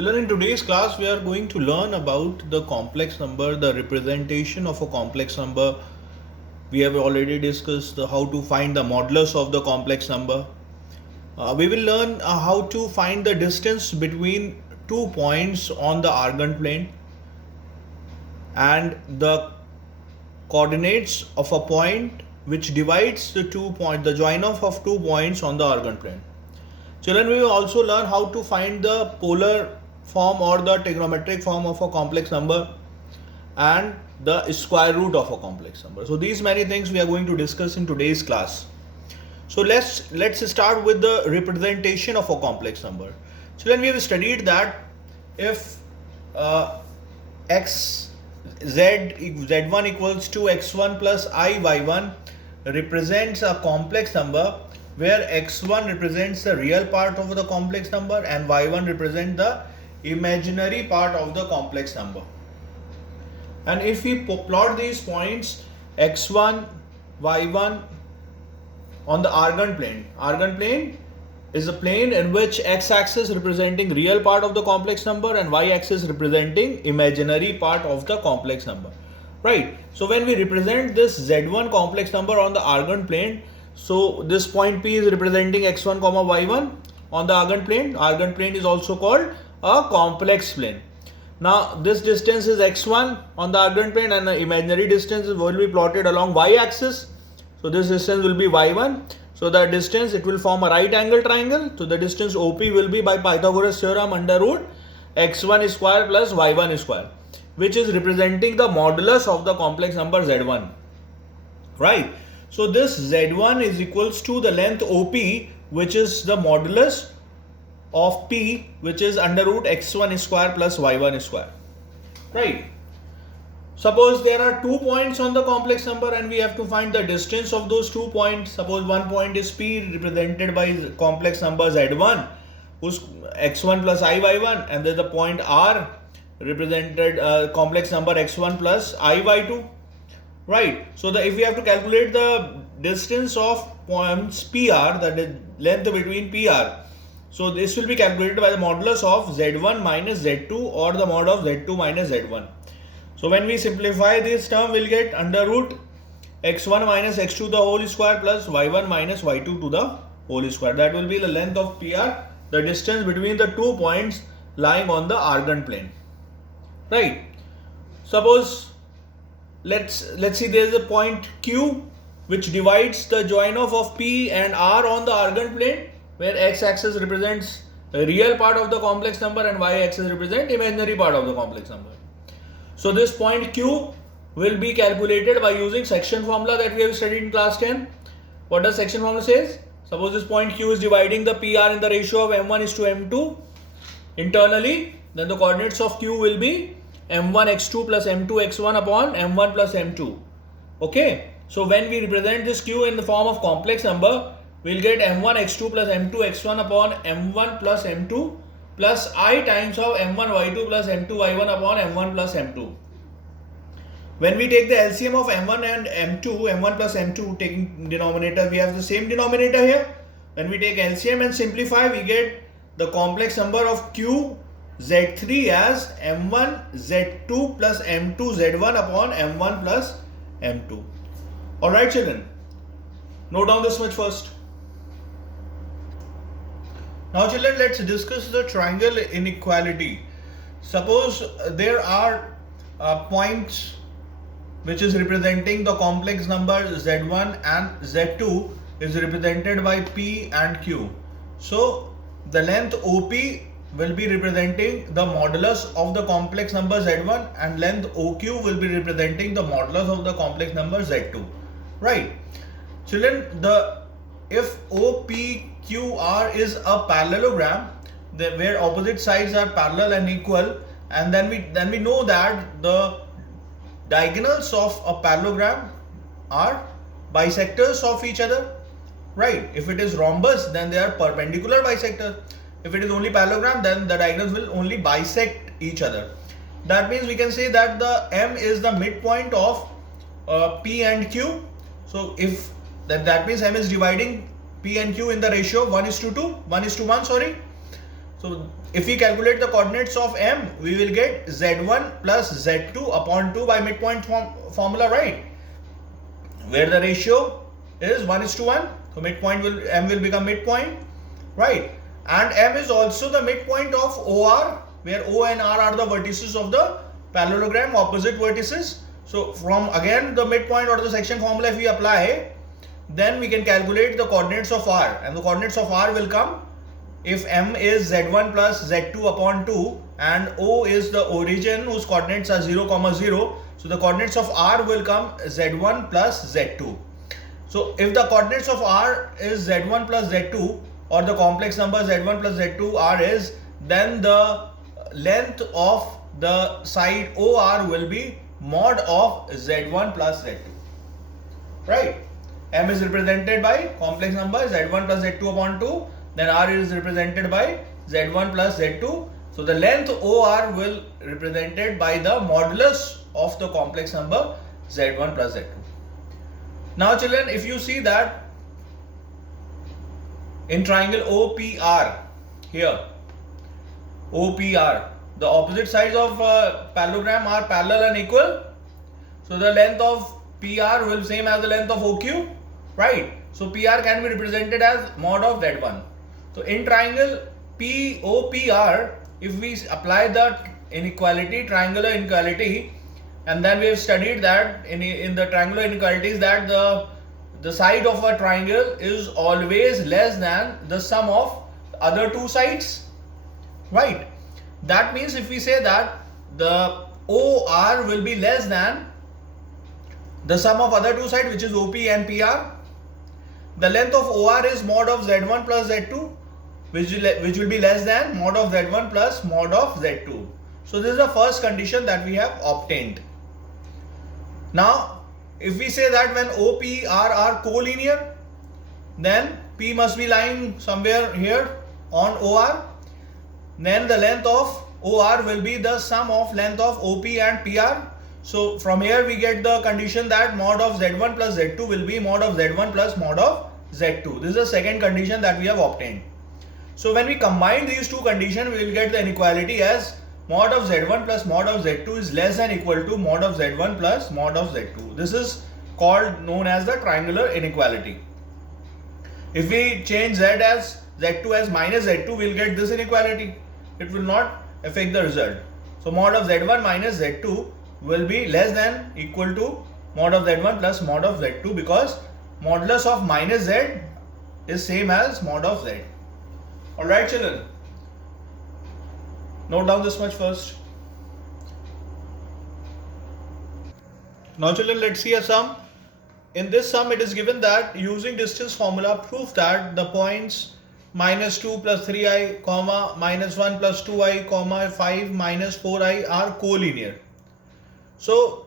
Children, in today's class, we are going to learn about the complex number, the representation of a complex number. We have already discussed how to find the modulus of the complex number. We will learn how to find the distance between 2 points on the Argand plane and the coordinates of a point which divides the the join of 2 points on the Argand plane. Children, we will also learn how to find the polar form or the trigonometric form of a complex number and the square root of a complex number. So these many things we are going to discuss in today's class. So let's start with the representation of a complex number. Children, we have studied that if z1 equals to x1 plus I y1 represents a complex number where x1 represents the real part of the complex number and y1 represents the imaginary part of the complex number. And if we plot these points x1, y1 on the Argand plane is a plane in which x-axis representing real part of the complex number and y-axis representing imaginary part of the complex number. Right. So when we represent this z1 complex number on the Argand plane, so this point P is representing x1 comma y1 on the Argand plane. Argand plane is also called a complex plane. Now this distance is x1 on the Argand plane and the imaginary distance will be plotted along y-axis. So this distance will be y1. So the distance, it will form a right angle triangle. So the distance OP will be by Pythagoras theorem under root x1 square plus y1 square, which is representing the modulus of the complex number z1. Right. So this z1 is equals to the length OP, which is the modulus of P, which is under root x1 square plus y1 square. Right. Suppose there are 2 points on the complex number and we have to find the distance of those 2 points. Suppose one point is P represented by complex number z1, whose x1 plus I y1, and then the point R represented complex number x1 plus I y2. Right. So if we have to calculate the distance of points PR, that is length between PR. So this will be calculated by the modulus of z1 minus z2 or the mod of z2 minus z1. So when we simplify this term, we'll get under root x1 minus x2 to the whole square plus y1 minus y2 to the whole square. That will be the length of PR, the distance between the 2 points lying on the Argand plane. Right. Suppose let's see, there is a point Q which divides the join of P and R on the Argand plane, where x-axis represents the real part of the complex number and y-axis represents imaginary part of the complex number. So this point Q will be calculated by using section formula that we have studied in class 10. What does section formula says? Suppose this point Q is dividing the PR in the ratio of m1 is to m2 internally, then the coordinates of Q will be m1 x2 plus m2 x1 upon m1 plus m2. Okay. So when we represent this Q in the form of complex number, we'll get m1 x2 plus m2 x1 upon m1 plus m2 plus I times of m1 y2 plus m2 y1 upon m1 plus m2. When we take the LCM of m1 and m2, m1 plus m2 taking denominator, we have the same denominator here. When we take LCM and simplify, we get the complex number of Q z3 as m1 z2 plus m2 z1 upon m1 plus m2. Alright children, note down this much first. Now children, let's discuss the triangle inequality. Suppose there are points which is representing the complex number z1 and z2 is represented by P and Q. So the length OP will be representing the modulus of the complex number z1 and length OQ will be representing the modulus of the complex number z2. Right. Children, if OPQR is a parallelogram where opposite sides are parallel and equal, and then we know that the diagonals of a parallelogram are bisectors of each other. Right. If it is rhombus, then they are perpendicular bisectors. If it is only parallelogram, then the diagonals will only bisect each other. That means we can say that the M is the midpoint of P and Q. So if that means M is dividing P and Q in the ratio 1:2, 1:1, sorry. So if we calculate the coordinates of M, we will get Z1 plus Z2 upon 2 by midpoint formula, right? Where the ratio is 1:1. So midpoint M will become midpoint, right? And M is also the midpoint of OR, where O and R are the vertices of the parallelogram, opposite vertices. So from again the midpoint or the section formula if we apply, then we can calculate the coordinates of R, and the coordinates of R will come if M is Z1 plus Z2 upon 2 and O is the origin whose coordinates are 0, 0. So the coordinates of R will come Z1 plus Z2. So if the coordinates of R is Z1 plus Z2, or the complex number Z1 plus Z2 R is, then the length of the side OR will be mod of Z1 plus Z2, right? M is represented by complex number Z1 plus Z2 upon 2, then R is represented by Z1 plus Z2. So the length OR will represented by the modulus of the complex number Z1 plus Z2. Now children, if you see that in triangle OPR, here OPR, the opposite sides of parallelogram are parallel and equal. So the length of PR will same as the length of OQ, right? So PR can be represented as mod of Z1. So in triangle POPR, if we apply the inequality, triangular inequality, and then we have studied that in the triangular inequalities that the side of a triangle is always less than the sum of other two sides, right? That means if we say that the OR will be less than the sum of other two sides, which is OP and PR, the length of OR is mod of Z1 plus Z2, which will be less than mod of Z1 plus mod of Z2. So this is the first condition that we have obtained. Now if we say that when OPR are collinear, then P must be lying somewhere here on OR, then the length of OR will be the sum of length of OP and PR. So from here we get the condition that mod of Z1 plus Z2 will be mod of Z1 plus mod of Z2. This is the second condition that we have obtained. So when we combine these two conditions, we will get the inequality as mod of Z1 plus mod of Z2 is less than equal to mod of Z1 plus mod of Z2. This is known as the triangular inequality. If we change Z2 as minus Z2, we will get this inequality. It will not affect the result. So mod of Z1 minus Z2 will be less than equal to mod of Z1 plus mod of Z2, because modulus of minus Z is same as mod of Z. Alright children, note down this much first. Now children, let's see a sum. In this sum it is given that using distance formula, prove that the points minus 2 plus 3i, comma, minus 1 plus 2i, comma, 5 minus 4i are collinear. So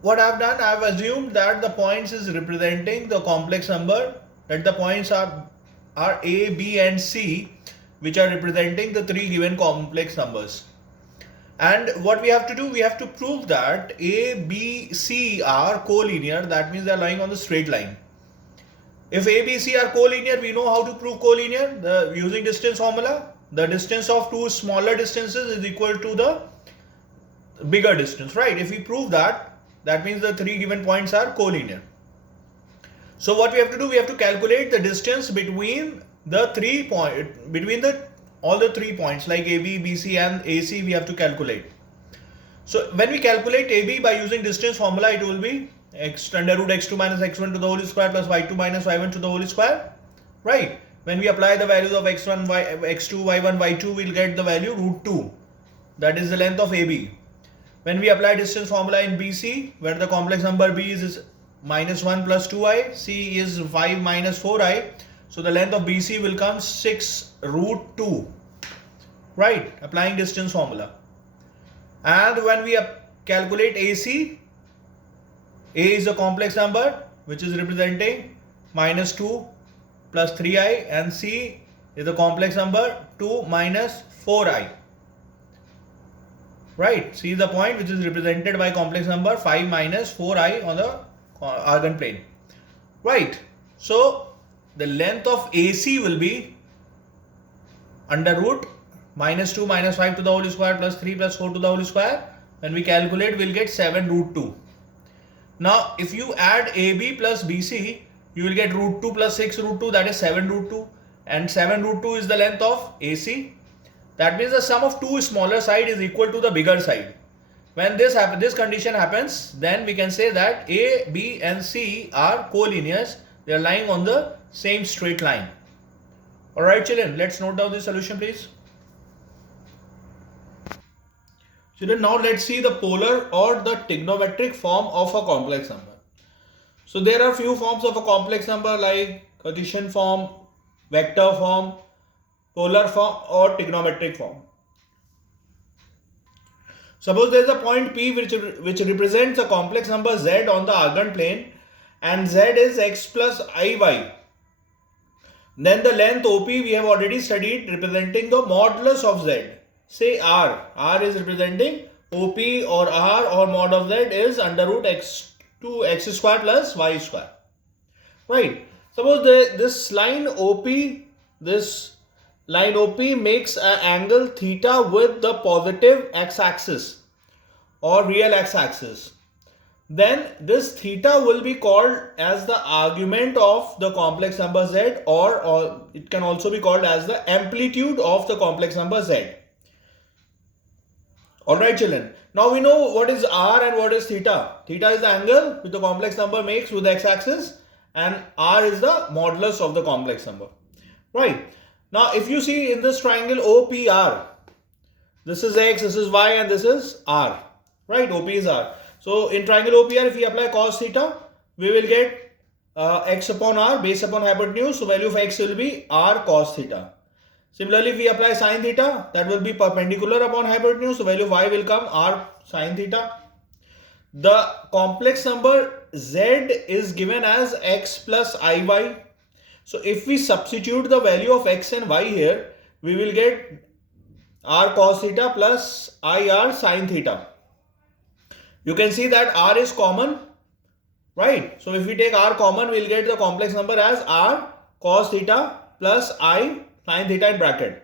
what I have done, I have assumed that the points is representing the complex number, that the points are A, B and C, which are representing the three given complex numbers. And what we have to do, we have to prove that A, B, C are collinear. That means they are lying on the straight line. If A, B, C are collinear, we know how to prove collinear using distance formula. The distance of two smaller distances is equal to the bigger distance, right? If we prove that, that means the three given points are collinear. So what we have to do, we have to calculate the distance between the all the 3 points like AB, BC and AC we have to calculate. So when we calculate AB by using distance formula, it will be under root x2 minus x1 to the whole square plus y2 minus y1 to the whole square, right? When we apply the values of x1, x2, y1, y2, we'll get the value root 2. That is the length of AB. When we apply distance formula in BC, where the complex number B is minus 1 plus 2i, C is 5 minus 4i, so the length of BC will come 6 root 2, right? Applying distance formula. And when we calculate AC, A is a complex number which is representing minus 2 plus 3i, and C is the complex number 2 minus 4i. Right, C is the point which is represented by complex number 5 minus 4i on the Argand plane. Right, so the length of AC will be under root minus 2 minus 5 to the whole square plus 3 plus 4 to the whole square. When we calculate, we'll get 7 root 2. Now, if you add AB plus BC, you will get root 2 plus 6 root 2, that is 7 root 2. And 7 root 2 is the length of AC. That means the sum of two smaller side is equal to the bigger side. When this condition happens, then we can say that A, B and C are collinears. They are lying on the same straight line. Alright children, let's note down the solution please. Children, now let's see the polar or the trigonometric form of a complex number. So there are few forms of a complex number like Cartesian form, vector form, polar form or trigonometric form. Suppose there is a point P which represents a complex number Z on the Argand plane and Z is x plus iy. Then the length OP we have already studied representing the modulus of Z. Say R. R is representing OP or R or mod of Z is under root x to x square plus y square. Right. Suppose this line OP makes an angle theta with the positive x-axis or real x-axis. Then this theta will be called as the argument of the complex number Z or it can also be called as the amplitude of the complex number Z. Alright children, now we know what is R and what is theta. Theta is the angle which the complex number makes with the x-axis and R is the modulus of the complex number. Right. Now if you see in this triangle OPR, this is x, this is y and this is R. Right, OP is R. So in triangle OPR, if we apply cos theta, we will get x upon R base upon hypotenuse. So value of x will be R cos theta. Similarly, if we apply sin theta, that will be perpendicular upon hypotenuse. So value of y will come R sin theta. The complex number Z is given as x plus iy. So if we substitute the value of x and y here, we will get R cos theta plus IR sin theta. You can see that R is common, right? So if we take R common, we'll get the complex number as R cos theta plus I sin theta in bracket.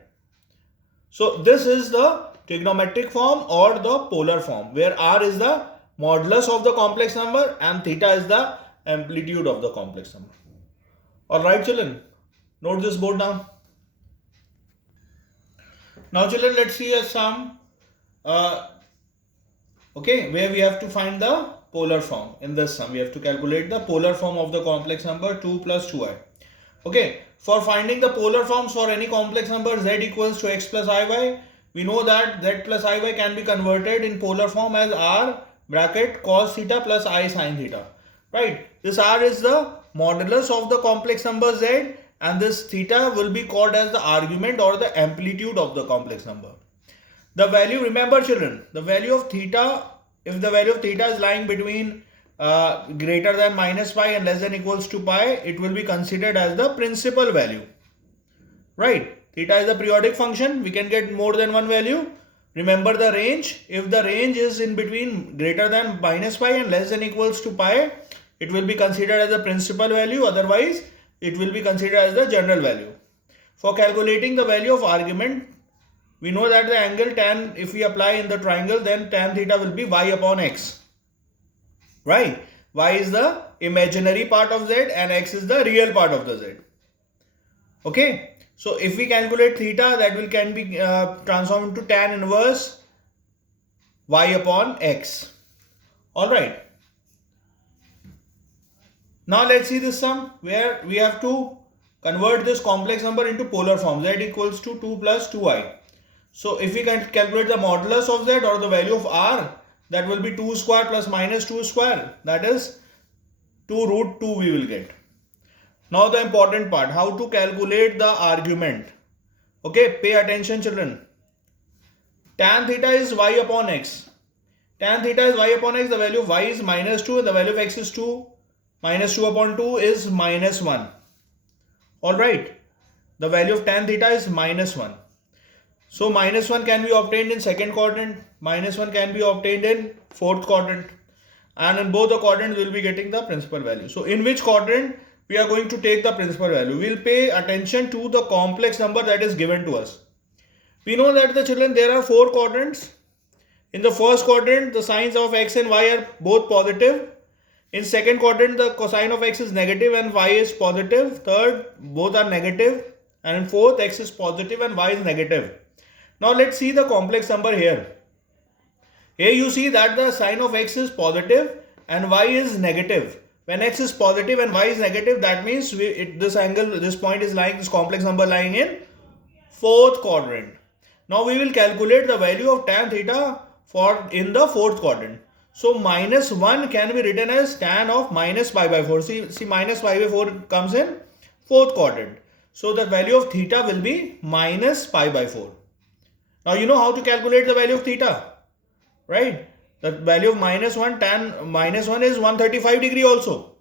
So this is the trigonometric form or the polar form where R is the modulus of the complex number and theta is the amplitude of the complex number. Alright children, note this board down. Now children, let's see a sum where we have to find the polar form. In this sum we have to calculate the polar form of the complex number 2 plus 2i. Okay, for finding the polar forms for any complex number z equals to x plus iy, we know that z plus iy can be converted in polar form as r bracket cos theta plus I sin theta. Right, this r is the modulus of the complex number z and this theta will be called as the argument or the amplitude of the complex number. The value, remember children, the value of theta, if the value of theta is lying between greater than minus pi and less than equals to pi, it will be considered as the principal value. Right, theta is a periodic function, we can get more than one value. Remember the range, if the range is in between greater than minus pi and less than equals to pi, it will be considered as the principal value, otherwise it will be considered as the general value. For calculating the value of argument, we know that the angle tan, if we apply in the triangle, then tan theta will be y upon x. Right? Y is the imaginary part of z and x is the real part of the z. Okay? So if we calculate theta, that can be transformed into tan inverse y upon x. Alright. Now let's see this sum where we have to convert this complex number into polar form. Z equals to 2 plus 2i. So if we can calculate the modulus of z or the value of r, that will be 2 square plus minus 2 square. That is 2 root 2 we will get. Now the important part, how to calculate the argument. Okay, pay attention children. Tan theta is y upon x. Tan theta is y upon x, the value of y is minus 2 and the value of x is 2. Minus 2 upon 2 is minus 1. Alright, the value of tan theta is minus 1. So minus 1 can be obtained in second quadrant, minus 1 can be obtained in fourth quadrant, and in both the quadrants we will be getting the principal value. So in which quadrant we are going to take the principal value? We will pay attention to the complex number that is given to us. We know that the children, there are 4 quadrants. In the first quadrant, the signs of x and y are both positive. In second quadrant, the cosine of x is negative and y is positive. Third, both are negative. And in fourth, x is positive and y is negative. Now let's see the complex number here. Here you see that the sign of x is positive and y is negative. When x is positive and y is negative, that means this point is lying, this complex number lying in fourth quadrant. Now we will calculate the value of tan theta in the fourth quadrant. So minus 1 can be written as tan of minus pi by 4. See minus pi by 4 comes in fourth quadrant. So the value of theta will be minus pi by 4. Now you know how to calculate the value of theta, right? The value of minus 1, tan minus 1 is 135 degree also,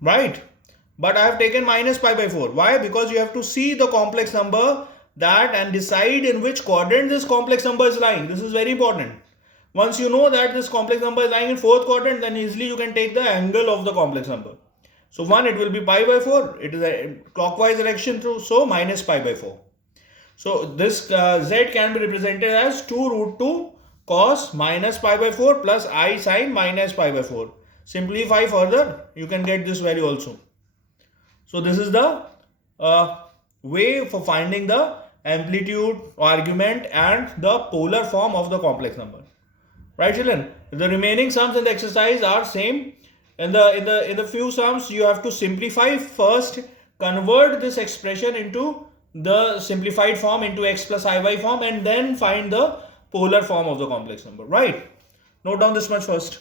right? But I have taken minus pi by 4. Why? Because you have to see the complex number and decide in which quadrant this complex number is lying. This is very important. Once you know that this complex number is lying in fourth quadrant, then easily you can take the angle of the complex number. So 1, it will be pi by 4. It is a clockwise direction through, so minus pi by 4. So this z can be represented as 2 root 2 cos minus pi by 4 plus I sin minus pi by 4. Simplify further, you can get this value also. So this is the way for finding the amplitude, argument and the polar form of the complex number. Right children? The remaining sums in the exercise are same. In the few sums you have to simplify first, convert this expression into the simplified form into x plus iy form and then find the polar form of the complex number. Right? Note down this much first.